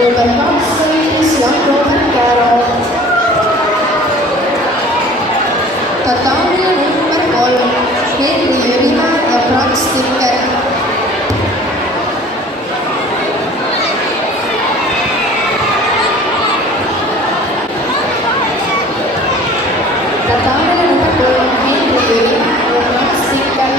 number 2 sõitis Jan-Robert Käro. Tatami number 3 Henri Jürimäe ja Franz Tikker. Tatami number 3 Henri Jürimäe ja Franz Tikker.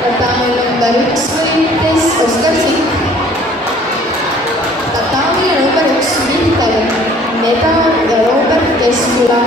Tatami number 1 võitis Oskar Sikk. Tatami number 1 Mihkel Meda ja Robert Keskula.